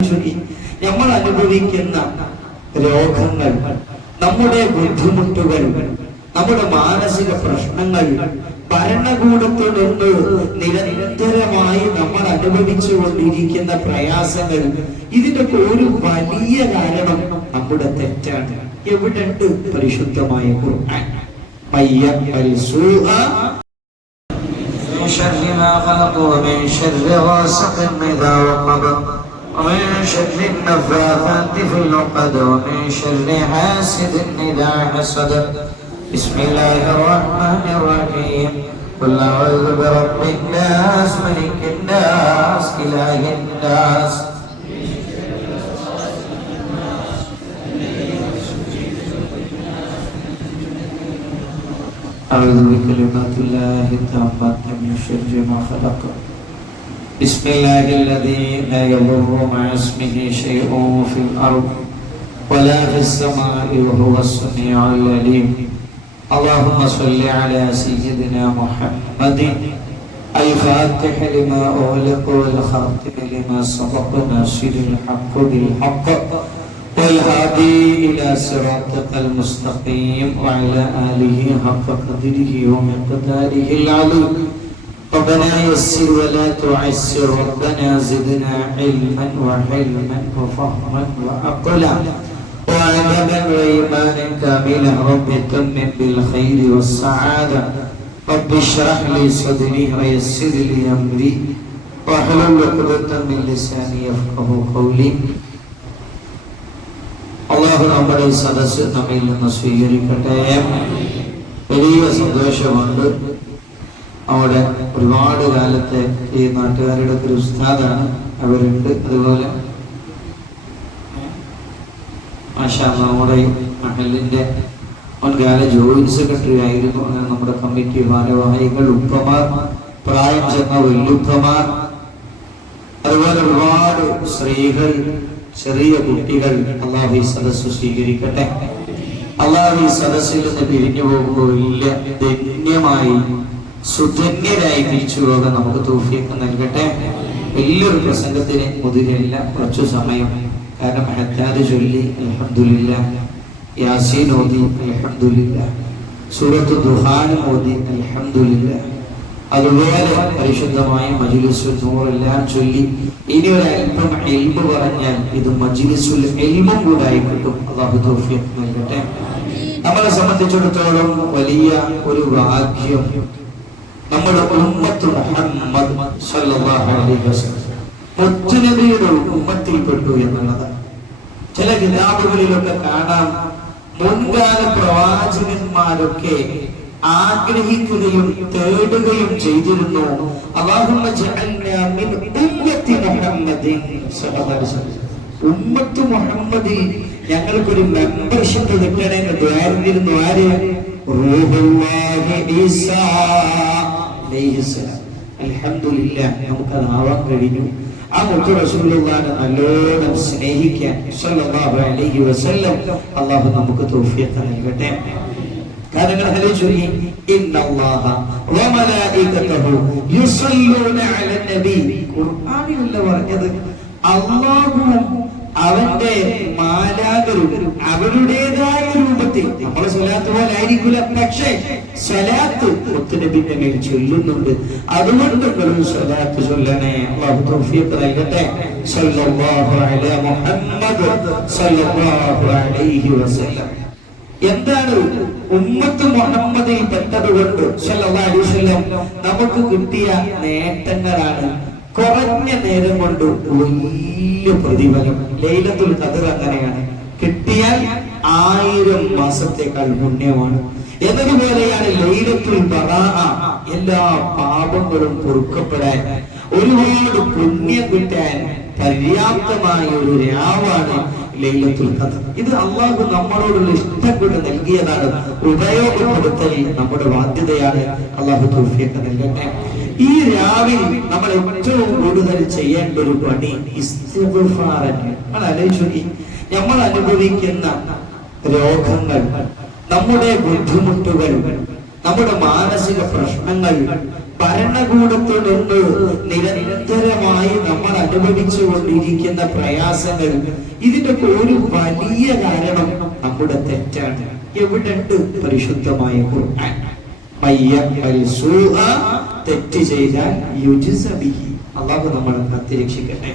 ചൊല്ലി നമ്മൾ അനുഭവിക്കുന്ന രോഗങ്ങൾ നമ്മുടെ ബുദ്ധിമുട്ടുകൾ നമ്മുടെ മാനസിക പ്രശ്നങ്ങൾ ഭരണകൂടത്തിൽ നിന്ന് നിരന്തരമായി നമ്മൾ അനുഭവിച്ചു കൊണ്ടിരിക്കുന്ന പ്രയാസങ്ങൾ ഇതിനൊക്കെ ഒരു വലിയ കാരണം നമ്മുടെ തെറ്റാണ് എവിടെയുണ്ട് പരിശുദ്ധമായ ഖുർആൻ മയ്യൽ സൂഅ من شر ما خلق ومن شر غاسق إذا وقب ومن شر النفاثات في العقد ومن شر حاسد إذا حسد. بسم الله الرحمن الرحيم. قل أعوذ برب الناس ملك الناس إله الناس. أعوذ بكلمات الله التامات من شر ما خلق. بسم الله الذي لا يضر مع اسمه شيء في الأرض ولا في السماء وهو السميع العليم. اللهم صل على سيدنا محمد الفاتح لما أغلق والخاتم لما سبق ناصر الحق بالحق والهادي إلى صراطك المستقيم وعلى آله حق قدره ومقداره العظيم ربنا يسر ولا تعسر ربنا زدنا علما وحلما وفهما وعقلا وعلما وإيمانا كاملا رب تمم بالخير والسعادة رب اشرح لي صدري ويسر لي أمري واحلل عقدة من لساني يفقه قولي അള്ളാഹു നമ്മുടെ ഈ സദസ്സ് നമ്മിൽ നിന്ന് സ്വീകരിക്കട്ടെ വലിയ സന്തോഷമുണ്ട് അവിടെ ഒരുപാട് കാലത്തെ ഈ നാട്ടുകാരുടെ ഒരു ഉസ്താദാണ്. അവരുണ്ട്. അതുപോലെ ഈ മഹലിന്റെ മുൻകാല ജോയിന്റ് സെക്രട്ടറി ആയിരുന്നു. അങ്ങനെ നമ്മുടെ കമ്മിറ്റി ഭാരവാഹികൾ ഉപ്പമാർ പ്രായം ചെന്ന വല്ലുപ്പമാർ അതുപോലെ ഒരുപാട് സ്ത്രീകൾ ചെറിയ കുട്ടികൾ അള്ളാഹു സദസ്സ് സ്വീകരിക്കട്ടെ. അള്ളാഹു സദസ്സിൽ നിന്ന് പിരിഞ്ഞു പോകുമ്പോൾ ധന്യമായി സുധന്യരായി തിരിച്ചു പോകാൻ നമുക്ക് തോഫിയൊക്കെ നൽകട്ടെ. വലിയൊരു പ്രസംഗത്തിന് മുതിരില്ല കുറച്ചു സമയം. കാരണം ഹത്താദ് ചൊല്ലി അലഹദില്ല യാസീൻ ഓതി അലഹദില്ല സൂറത്ത് ദുഹാൻ ഓതി അലഹദില്ല അതുപോലെ പരിശുദ്ധമായ മജിലിസുൽ നൂറെല്ലാം ചൊല്ലി. ഇനി ഒരു അല്പം എൽമ് പറഞ്ഞാൽ ഇത് മജിലിസുൽ എൽമും കൂടെ ആയിക്കിട്ടും അള്ളാഹു തോഫിയൊക്കെ നൽകട്ടെ. നമ്മളെ സംബന്ധിച്ചിടത്തോളം വലിയ ഒരു ഭാഗ്യം നമ്മുടെ ഉമ്മത്ത് മുഹമ്മദ് മുത്തുനബിയുടെ ഉമ്മത്തിൽപ്പെട്ടു എന്നുള്ളതാണ് ചില കിതാബുകളിലൊക്കെ കാണാം മുൻകാല പ്രവാചകന്മാരൊക്കെ ആഗ്രഹിക്കുകയും തേടുകയും ചെയ്തിരുന്നു. ഉമ്മത്തി മുഹമ്മദിൽ ഞങ്ങൾക്കൊരു മെമ്പർഷിപ്പ് കിട്ടണേ എന്ന് ദ്വാരിരുന്നു ആര് ഈസാ. അലൈഹിസ്സലാം. അൽഹംദുലില്ലാ നമുക്കത് ആവാൻ കഴിഞ്ഞു. ആ മുത്തു റസൂലുള്ളാഹിനെ നല്ലോണം സ്നേഹിക്കാൻ സല്ലല്ലാഹു അലൈഹി വസല്ലം അല്ലാഹു നമുക്ക് തൗഫീഖ് നൽകട്ടെ. കാര്യങ്ങൾ ചൊല്ലി. ഇന്നല്ലാഹ വമലായികതഹു യുസല്ലൂന അലൻ നബി. ഖുർആനിലല്ല പറഞ്ഞത്. അല്ലാഹുവും അവന്റെ മാലാകരും അവരുടേതായ രൂപത്തിൽ പോലെ ആയിരിക്കില്ല. പക്ഷേ സ്വലാത്ത് മുത്തനബിന്റെ മേൽ ചൊല്ലുന്നുണ്ട്. അതുകൊണ്ട് നിങ്ങളും സ്വലാത്ത് ചൊല്ലണേ അല്ലാഹു തൗഫീഖ് നൽകട്ടെ. സല്ലല്ലാഹു അലാ മുഹമ്മദ് സല്ലല്ലാഹു അലൈഹി വസല്ലം. എന്താണ് ഉമ്മത്ത് മുഹമ്മദിൽ പെട്ടതുകൊണ്ട് സല്ലല്ലാഹു അലൈഹി വസല്ലം. നമുക്ക് കിട്ടിയ നേട്ടങ്ങളാണ്. കുറഞ്ഞ നേരം കൊണ്ട് വലിയ പ്രതിഫലം. ലൈലത്തുൽ ഖദർ അങ്ങനെയാണ്. കിട്ടിയാൽ ആയിരം മാസത്തേക്കാൾ പുണ്യമാണ് എന്നതുപോലെയാണ് ലൈലത്തുൽ ബറാഅ എല്ലാ പാപങ്ങളും പൊറുക്കപ്പെടാൻ ഒരുപാട് പുണ്യം കിട്ടാൻ പര്യാപ്തമായ ഒരു രാവാണ് ലൈലത്തുൽ ഖദർ. ഇത് അള്ളാഹു നമ്മളോടുള്ള ഇഷ്ടം കൊണ്ട് നൽകിയതാണ്. ഉപയോഗപ്പെടുത്തൽ നമ്മുടെ ബാധ്യതയാണ്. അള്ളാഹു തൗഫീഖ് നൽകട്ടെ. ഈ രാവിൽ നമ്മൾ ഏറ്റവും കൂടുതൽ ചെയ്യേണ്ട ഒരു പണി ആലോചിച്ചു നമ്മൾ അനുഭവിക്കുന്ന രോഗങ്ങൾ നമ്മുടെ ബുദ്ധിമുട്ടുകൾ നമ്മുടെ മാനസിക പ്രശ്നങ്ങൾ ഭരണകൂടത്തിൽ നിന്ന് നിരന്തരമായി നമ്മൾ അനുഭവിച്ചു കൊണ്ടിരിക്കുന്ന പ്രയാസങ്ങൾ ഇതിന്റെ ഒരു വലിയ കാരണം നമ്മുടെ തെറ്റാണ്. എവിടെയുണ്ട് പരിശുദ്ധമായ തെറ്റ് ചെയ്താൽ അള്ളാഹു നമ്മളെ കത്തിരക്ഷിക്കട്ടെ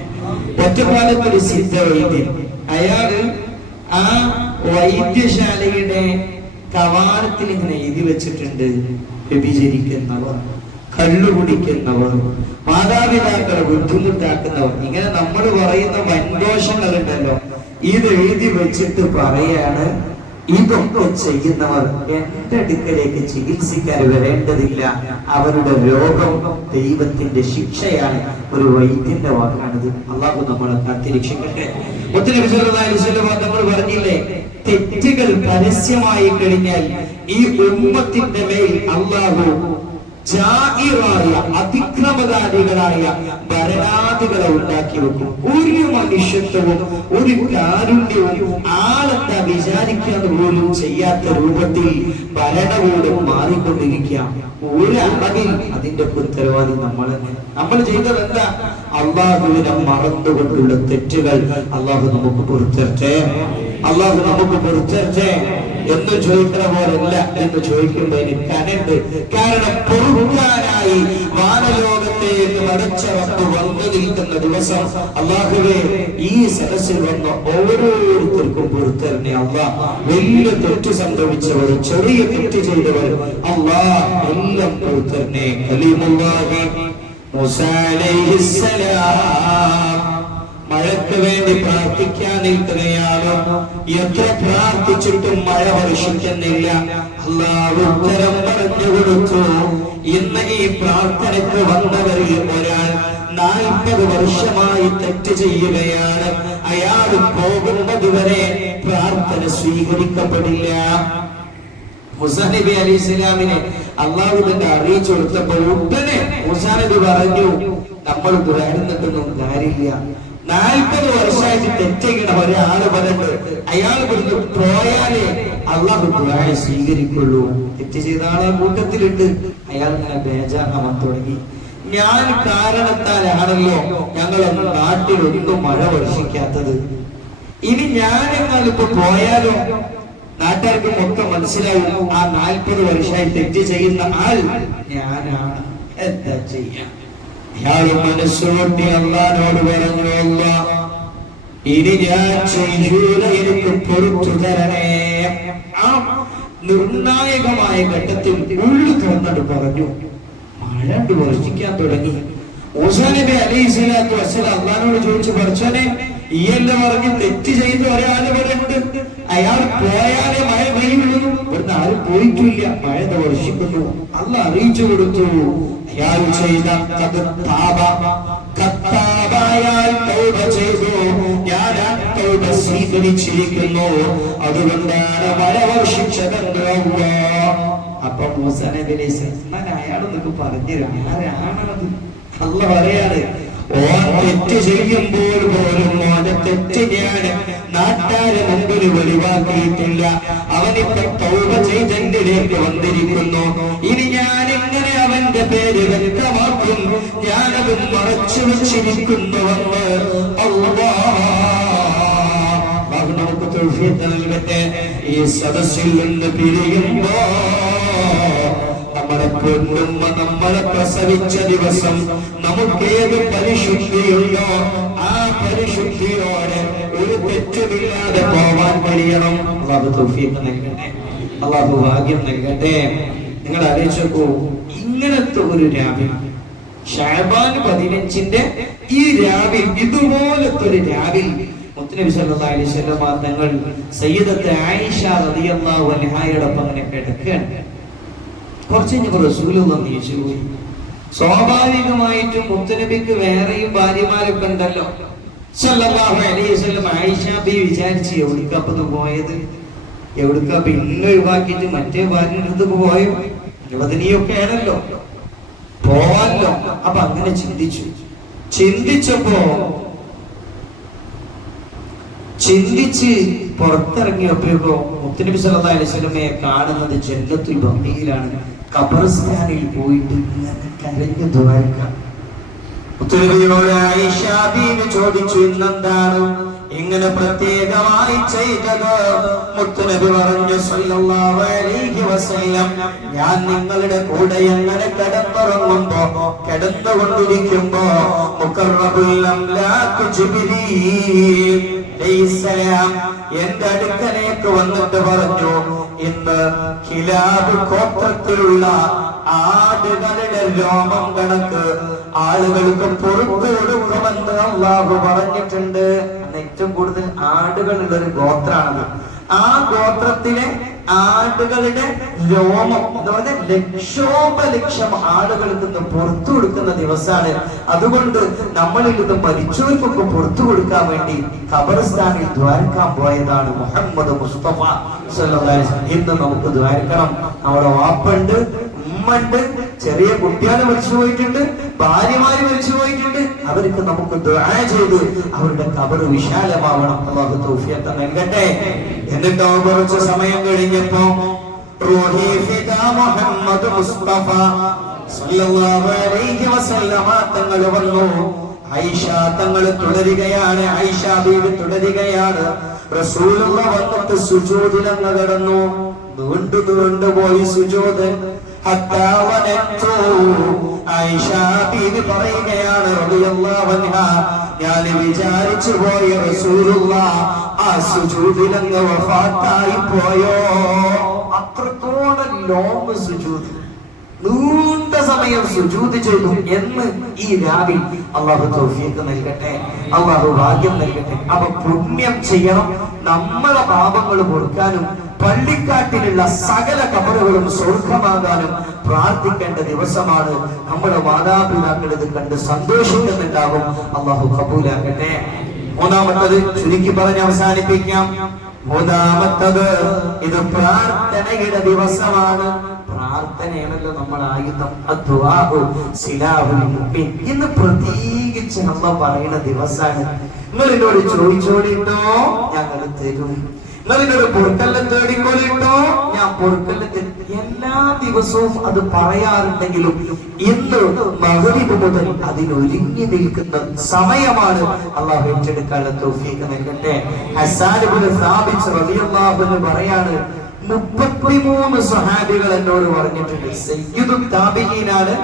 ഒറ്റപ്പാലത്ത് ഒരു സിദ്ധ വൈദ്യൻ. അയാൾ ആ വൈദ്യശാലയുടെ കവാടത്തിൽ ഇങ്ങനെ എഴുതി വെച്ചിട്ടുണ്ട്. വ്യഭിചരിക്കുന്നവർ കല്ലു കുടിക്കുന്നവർ മാതാപിതാക്കളെ ബുദ്ധിമുട്ടാക്കുന്നവർ. ഇങ്ങനെ നമ്മൾ പറയുന്ന വൻദോഷങ്ങളുണ്ടല്ലോ. ഇത് എഴുതി വെച്ചിട്ട് പറയാണ് ഇതൊക്കെ ചെയ്യുന്നവർ എന്റെ അടുക്കലേക്ക് ചികിത്സിക്കാൻ വരേണ്ടതില്ല. അവരുടെ രോഗം ദൈവത്തിന്റെ ശിക്ഷയാണ്. ഒരു വൈദ്യന്റെ വാക്കാണിത്. അള്ളാഹു നമ്മളെ കാത്തിരക്ഷിക്കട്ടെ ഒത്തിരി നമ്മൾ പറഞ്ഞില്ലേ തെറ്റുകൾ പരസ്യമായി കഴിഞ്ഞാൽ ഈ ഉമ്മത്തിന്റെ മേൽ അള്ളാഹു അതിക്രമകാരികളായ ഭരണാധികളെ ഉണ്ടാക്കി വെക്കും. ഒരു മനുഷ്യത്വവും ഒരു കാരുണ്യവും ആളെന്താ വിചാരിക്കാൻ പോലും ചെയ്യാത്ത രൂപത്തിൽ ഭരണകൂടം മാറിക്കൊണ്ടിരിക്കുക ഒരു അളവിൽ അതിന്റെ ഉത്തരവാദി നമ്മൾ നമ്മൾ ചെയ്തത് എന്താ? അള്ളാഹുവിനെ മറന്നുകൊണ്ടുള്ള തെറ്റുകൾ. അള്ളാഹു നമുക്ക് പൊറുത്തരട്ടെ അള്ളാഹു നമുക്ക് പൊറിച്ചേ എന്ന് ചോദിക്കുന്ന പോലല്ല എന്ന് ചോദിക്കുമ്പോൾ എനിക്ക് കനുണ്ട് കാരണം പൊറുക്കാനായി വാനലോകത്തേക്ക് വന്ന് വന്നു നിൽക്കുന്ന ദിവസം അള്ളാഹുവെ ഈ സദസ്സിൽ വന്ന ഓരോരുത്തർക്കും പൊറുത്തരനെ അള്ളാഹ് വലിയ തെറ്റ് സംഭവിച്ചവർ ചെറിയ തെറ്റ് ചെയ്തവർ അള്ളാഹ് എല്ലാം പൊറുത്തരനെ കലീമുള്ളാഹി മുസാലേ അലൈഹിസ്സലാം. മഴയ്ക്ക് വേണ്ടി പ്രാർത്ഥിക്കാൻ നിൽക്കുകയാണ് എത്ര പ്രാർത്ഥിച്ചിട്ടും മഴ വർഷിക്കുന്നില്ല ഉത്തരം പറഞ്ഞു കൊടുത്തു. ഇന്ന് ഈ പ്രാർത്ഥനയ്ക്ക് വന്നവരിൽ ഒരാൾ നാൽപ്പത് വർഷമായി തെറ്റ് ചെയ്യുകയാണ്. അയാൾ പോകുന്നത് വരെ പ്രാർത്ഥന സ്വീകരിക്കപ്പെടില്ല. മുസാനബി അലി ഇസ്ലാമിനെ അള്ളാഹു തന്നെ അറിയിച്ചു കൊടുത്തപ്പോൾ ഉടനെ മുസാനബി പറഞ്ഞു നമ്മൾ ദുരായിരുന്നിട്ടൊന്നും കാര്യമില്ല. നാൽപ്പത് വർഷമായിട്ട് തെറ്റിക്കണ ഒരാൾ പറഞ്ഞിട്ട് അയാൾ ഇവിടുന്ന് പോയാലേ അള്ളാഹു ദുരായ സ്വീകരിക്കുള്ളൂ. തെറ്റ് ചെയ്ത ആളെ കൂട്ടത്തിലിട്ട് അയാൾ ഇങ്ങനെ ബേജാറാവാൻ തുടങ്ങി. ഞാൻ കാരണത്താലാണല്ലോ നാട്ടിൽ നാട്ടിലൊന്നും മഴ വർഷിക്കാത്തത്. ഇനി ഞാൻ ഇപ്പൊ പോയാലോ? നാട്ടുകാർക്ക് മൊത്തം മനസ്സിലായി ആ നാൽപ്പത് വർഷമായി തെറ്റ് ചെയ്യുന്ന ആൾ ഞാനാണ്. എന്താ ചെയ്യാം? അയാൾ മനസ്സുകൊണ്ടി അള്ളഹാനോട് പറഞ്ഞു അല്ല ഇനി ഞാൻ ചെയ്യൂല പൊറത്തു തരണേ. ആ നിർണായകമായ ഘട്ടത്തിൽ ഉള്ളു തുറന്നിട്ട് പറഞ്ഞു. മഴ വർഷിക്കാൻ തുടങ്ങി. ഓസാനിന്റെ അലൈഹി സ്വലാത്തു വസ്സലാം അള്ളഹാനോട് ചോദിച്ചു പറച്ചോനെ ഈ എന്റെ പറഞ്ഞ് തെറ്റ് ചെയ്യുന്ന ഒരാളെ പറയുന്നുണ്ട് അയാൾ പോയാലേ മഴ പെയ്യുള്ളൂ. ഇവിടുന്ന് ആരും പോയിട്ടില്ല. മഴ വർഷിക്കുന്നു. അല്ല അറിയിച്ചു കൊടുത്തു. അയാൾ ചെയ്ത തൗബ ചെയ്തു. സ്വീകരിച്ചിരിക്കുന്നു. അതുകൊണ്ടാണ് മഴ വർഷിച്ചതെന്ന്. അപ്പൊ മൂസ നബി പറഞ്ഞുതരും ആരാണത്? അല്ല പറയാണ് ഓൻ തെറ്റ് ചെയ്യുമ്പോൾ പോലും ഓന്റെ തെറ്റ് ഞാൻ നാട്ടാരെ മുമ്പിൽ വെളിവാക്കിയിട്ടില്ല. അവനിപ്പോ തൗബ ചെയ്തെങ്കിലേക്ക് വന്നിരിക്കുന്നു. ഇനി ഞാൻ എങ്ങനെ അവന്റെ പേര് വ്യക്തമാക്കും? ഞാനത് മറച്ചു വെച്ചിരിക്കുന്നുവെന്ന് നമുക്ക് നൽകട്ടെ. ഈ സദസ്സിൽ നിന്ന് പിരിയുമ്പോ പൊന്നുമ്മ നമ്മളെ പ്രസവിച്ച ദിവസം നമുക്കേത് പരിശുദ്ധിയുണ്ടോ ആ പരിശുദ്ധിയോടെ ഒരു തെറ്റുമില്ലാതെ പോവാൻ കഴിയണം. അള്ളാഹു തൗഫീഖ് നൽകട്ടെ. അള്ളാഹു ഭാഗ്യം നൽകട്ടെ. നിങ്ങൾ ആലോചിച്ചോക്കൂ ഇങ്ങനത്തെ ഒരു രാവിൽ ഷാബാൻ പതിനഞ്ചിന്റെ ഈ രാവിൽ ഇതുപോലത്തെ ഒരു രാവിൽ മുത്തനബി സല്ലല്ലാഹു അലൈഹി വസല്ലം തങ്ങൾ സയ്യിദത്തെ ആയിഷ റളിയല്ലാഹു അൻഹായോടൊപ്പം അങ്ങനെ കിടക്കുകയാണ്. കുറച്ച് കഴിഞ്ഞപ്പോൾ റസൂൽ വന്നിച്ചു സ്വാഭാവികമായിട്ടും മുത്തനബിക്ക് വേറെയും ഭാര്യമാരൊക്കെ ഉണ്ടല്ലോ. സല്ലല്ലാഹു അലൈഹി വസല്ലം പോയത്? എവിടേക്കപ്പ ഇന്ന് ഒഴിവാക്കിയിട്ട് മറ്റേ ഭാര്യയുടെ അടുത്ത് പോയോ? യുവതിനിയൊക്കെ ആണല്ലോ. പോവാല്ലോ. അപ്പൊ അങ്ങനെ ചിന്തിച്ചു. ചിന്തിച്ചപ്പോ ചിന്തിച്ച് പുറത്തിറങ്ങിയപ്പോഴേക്കോ മുത്തനബി അലൈഹി വസല്ലമയെ കാണുന്നത് ജന്നത്തുൽ ബഖീലാണ് ഖബർസ്ഥാനിൽ പോയിട്ട് ഇങ്ങനെ കരഞ്ഞു ദ്വാരക്കാം. ഉത്തരവിയോട് ആയിഷ ബീവി ചോദിച്ചു ഇന്നെന്താണ്? ഇങ്ങനെ പ്രത്യേകമായി ചെയ്തത്. മുത്തുനബി പറഞ്ഞു സല്ലല്ലാഹു അലൈഹി വസല്ലം ഞാൻ നിങ്ങളുടെ കൂടെ എങ്ങനെ കിടന്നുറങ്ങുമ്പോ കിടന്നുകൊണ്ടിരിക്കുമ്പോ മുഖറബുൽ അംലാഖ് ജിബ്രീൽ എന്റെ അടുക്കലേക്ക് വന്നിട്ട് പറഞ്ഞു ഇന്ന് ഹിലാബ് ഗോത്രത്തിലുള്ള ആടുകളുടെ രോമം കണക്ക് ആളുകൾക്ക് പുറത്തു കൊടുക്കുമെന്ന് അള്ളാഹു പറഞ്ഞിട്ടുണ്ട്. ഏറ്റവും കൂടുതൽ ആടുകളുള്ള ഒരു ഗോത്രമാണത്. ആ ഗോത്രത്തിലെ ആടുകളുടെ രോമം എന്ന് ലക്ഷോപലക്ഷം ആടുകൾക്ക് ഇന്ന് പുറത്തു കൊടുക്കുന്ന ദിവസമാണ്. അതുകൊണ്ട് നമ്മളിൽ നിന്ന് മരിച്ചവർക്കൊക്കെ പുറത്തു കൊടുക്കാൻ വേണ്ടി ഖബർസ്ഥാനിൽ ദ്വാരക്കാൻ പോയതാണ് മുഹമ്മദ് മുസ്തഫ. ഇന്ന് നമുക്ക് ദ്വാരക്കണം. നമ്മുടെ വാപ്പുണ്ട് ഉമ്മണ്ട് ചെറിയ കുട്ടികൾ മരിച്ചു പോയിട്ടുണ്ട് ഭാര്യമാര് മരിച്ചു പോയിട്ടുണ്ട്. അവർക്ക് നമുക്ക് ദുആ ചെയ്ത് അവരുടെ കബർ വിശാലമാവണം. അള്ളാഹു തൗഫിയത്ത് നൽകട്ടെ. എന്നിട്ടോ കുറച്ച് സമയം കഴിഞ്ഞപ്പോ മുഹമ്മദ് മുസ്തഫ സല്ലല്ലാഹു അലൈഹി വസല്ലമ തങ്ങൾ വന്നു. ഐഷ തങ്ങൾ തുടരുകയാണ്. ഐഷ ബീവി തുടരുകയാണ്. റസൂലുള്ള വന്നിട്ട് സുജൂദിലങ്ങ് കിടന്നു. നീണ്ടു നീണ്ടുപോയി സുജൂദ്. ഹത്താ വനത്തു ഐഷ ബീവി പറയുകയാണ് ഞാൻ വിചാരിച്ചു പോയ റസൂലുള്ള ആ സുജൂദിലങ്ങ് വഫാത്തായി പോയോ അത്രത്തോളം ലോങ് സുജൂദ് നീണ്ട സമയം സുജൂദ് ചെയ്തു. എന്ന് ഈ രാവിൽ അള്ളാഹു തൗഫീഖ് നൽകട്ടെ. അള്ളാഹു ഭാഗ്യം നൽകട്ടെ. അപ്പൊ പുണ്യം ചെയ്യണം. നമ്മളെ പാപങ്ങൾ പൊറുക്കാനും പള്ളിക്കാട്ടിലുള്ള സകല കബറുകളും സ്വർഗമാകാനും പ്രാർത്ഥിക്കേണ്ട ദിവസമാണ്. നമ്മുടെ മാതാപിതാക്കൾ ഇത് കണ്ട് സന്തോഷിക്കുന്നുണ്ടാവും. അള്ളാഹു കബൂലാക്കട്ടെ. മൂന്നാമത്തത് ചുരുക്കി പറഞ്ഞ് അവസാനിപ്പിക്കാം. മൂന്നാമത്തത് ഇത് പ്രാർത്ഥനയുടെ ദിവസമാണ്. പ്രാർത്ഥനയാണല്ലോ നമ്മൾ ആയുധം. ഇന്ന് പ്രത്യേകിച്ച് നമ്മൾ പറയുന്ന ദിവസമാണ്. നിങ്ങൾ എന്നോട് ചോദിച്ചോളിട്ടോ? ഞങ്ങൾ തരും. നിങ്ങൾ എന്നോട് പൊറുക്കല്ലം ഞാൻ പൊറുക്കല്ലം എല്ലാ ദിവസവും അത് പറയാറുണ്ടെങ്കിലും ഇന്ന് മഗ്രിബ് മുതൽ അതിനൊരുങ്ങി നിൽക്കുന്ന സമയമാണ് അള്ളാഹു ഏറ്റെടുക്കാനുള്ള തൗഫീഖ് നൽകട്ടെ. സാബിത്ത് റളിയല്ലാഹു അൻഹു പറയാണ് മുപ്പത്തിമൂന്ന് സഹാബികൾ എന്നോട് പറഞ്ഞിട്ടുണ്ട് സയ്യിദു താബിഈനാണ്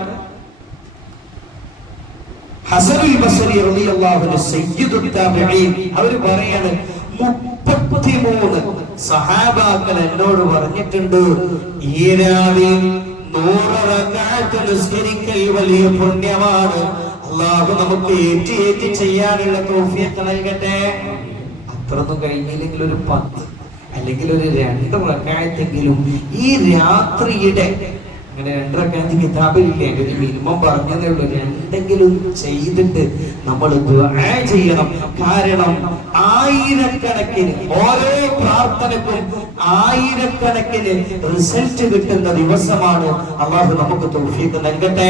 ഹസനുൽ ബസരി റളിയല്ലാഹു അൻഹു സയ്യിദുൽ താബിഈൻ അവർ പറയാണ് 33 സഹാബാക്കൾ എന്നോട് പറഞ്ഞിട്ടുണ്ട് ഈ രാവിൽ നിസ്കരിക്കൽ വലിയ പുണ്യമാണ്. അള്ളാഹു നമുക്ക് ഏറ്റി ഏറ്റി ചെയ്യാനുള്ള തോഫിയൊക്കെ നൽകട്ടെ. അത്രയൊന്നും കഴിഞ്ഞില്ലെങ്കിൽ ഒരു പത്ത് അല്ലെങ്കിൽ ഒരു രണ്ട് റക്കായത്തെങ്കിലും ഈ രാത്രിയുടെ അങ്ങനെ രണ്ട് റക്കായത്ത് കിതാബിലില്ലേ ഒരു മിനിമം പറഞ്ഞതേ ഉള്ളൂ രണ്ടെങ്കിലും ചെയ്തിട്ട് നമ്മൾ ദുആ ചെയ്യണം കാരണം ആയിരക്കണക്കിന് ഓരോ പ്രാർത്ഥനക്കും ആയിരക്കണക്കിന് റിസൾട്ട് കിട്ടുന്ന ദിവസമാണ് അള്ളാഹു നമുക്ക് തൗഫീഖ് നൽകട്ടെ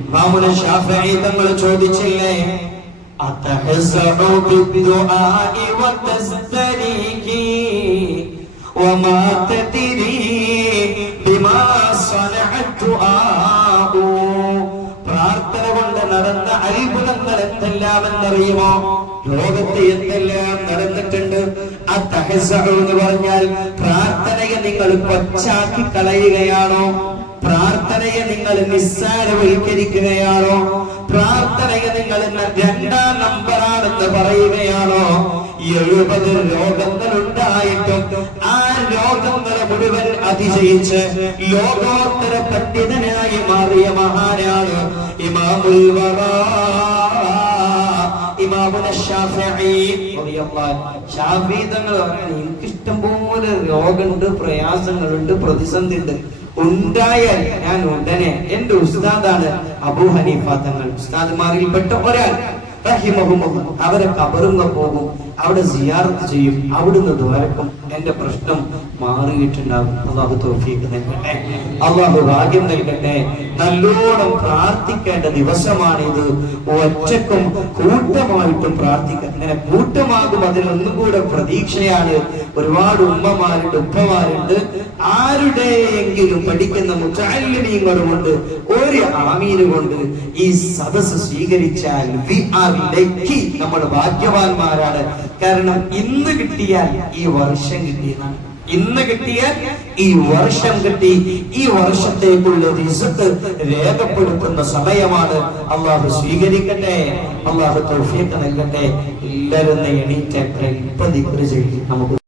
ഇമാമുൽ ഷാഫിഈ തങ്ങൾ ചോദിച്ചില്ലേ أتهزأ بالدعاء وتستريك وما تدري بما صنع الدعاء പ്രാർത്ഥന കൊണ്ട് നടന്ന അത്ഭുതങ്ങൾ എന്തെല്ലാം എന്നറിയുമോ ലോകത്ത് എന്തെല്ലാം നടന്നിട്ടുണ്ട്? ആ തഹസഹു എന്ന് പറഞ്ഞാൽ പ്രാർത്ഥനയെ നിങ്ങൾ കൊച്ചാക്കി കളയുകയാണോ? പ്രാർത്ഥനയെ നിങ്ങൾ നിസ്സാരവൽക്കരിക്കുകയാണോ? പ്രാർത്ഥനയെ നിങ്ങൾ രണ്ടാം നമ്പറാണെന്ന് പറയുകയാണോ? എഴുപത് രോഗങ്ങൾ ഉണ്ടായിട്ടും ആ രോഗങ്ങളെ മുഴുവൻ അതിശയിച്ച് ലോകോത്തര പണ്ഡിതനായി മാറിയ മഹാനാണ് ഇമാമുൽ വറാ. ഇമാമുന ഷാഫിഈ റളിയല്ലാഹു അൻഹു. ഷാഫിഈ തങ്ങൾ പറയാണ് എനിക്ക് ഇഷ്ടം പോലെ രോഗമുണ്ട് പ്രയാസങ്ങളുണ്ട് പ്രതിസന്ധി ഉണ്ട് ഉണ്ടായാൽ ഞാൻ ഉടനെ എന്റെ ഉസ്താദാണ്. അബൂ ഹനീഫ തങ്ങൾ ഉസ്താദ്മാരിൽപ്പെട്ട ഒരാൾ അവരെ കബറുങ്ങ പോകും. അവിടെ സിയാറത്ത് ചെയ്യും. അവിടുന്ന് ദ്വാരക്കും എന്റെ പ്രശ്നം മാറിയിട്ടുണ്ടാകും. അള്ളാഹു തോഫീക്ക് നൽകട്ടെ. അള്ളാഹു ഭാഗ്യം നൽകട്ടെ. നല്ലോണം പ്രാർത്ഥിക്കേണ്ട ദിവസമാണിത്. ഒറ്റക്കും കൂട്ടമായിട്ടും പ്രാർത്ഥിക്കുക അങ്ങനെ കൂട്ടമാകും. അതിനൊന്നും കൂടെ പ്രതീക്ഷയാണ്. ഒരുപാട് ഉമ്മമാരുണ്ട് ഉപ്പമാരുണ്ട്. ആരുടെയെങ്കിലും പഠിക്കുന്ന മുറ്റാലിനീങ്ങളുമുണ്ട് ഒരു ആമീന് കൊണ്ട് ഈ സദസ് സ്വീകരിച്ചാൽ നമ്മൾ ഭാഗ്യവാന്മാരാണ്. കാരണം ഇന്ന് കിട്ടിയാൽ ഈ വർഷം കിട്ടിയതാണ് ഇന്ന് കിട്ടിയാൽ ഈ വർഷം കിട്ടി. ഈ വർഷത്തേക്കുള്ള റിസൾട്ട് രേഖപ്പെടുത്തുന്ന സമയമാണ്. അള്ളാഹു സ്വീകരിക്കട്ടെ. അള്ളാഹു തൗഫീഖ് നൽകട്ടെ. എല്ലാവരും എണീറ്റ് ഇപ്പൊ നമുക്ക്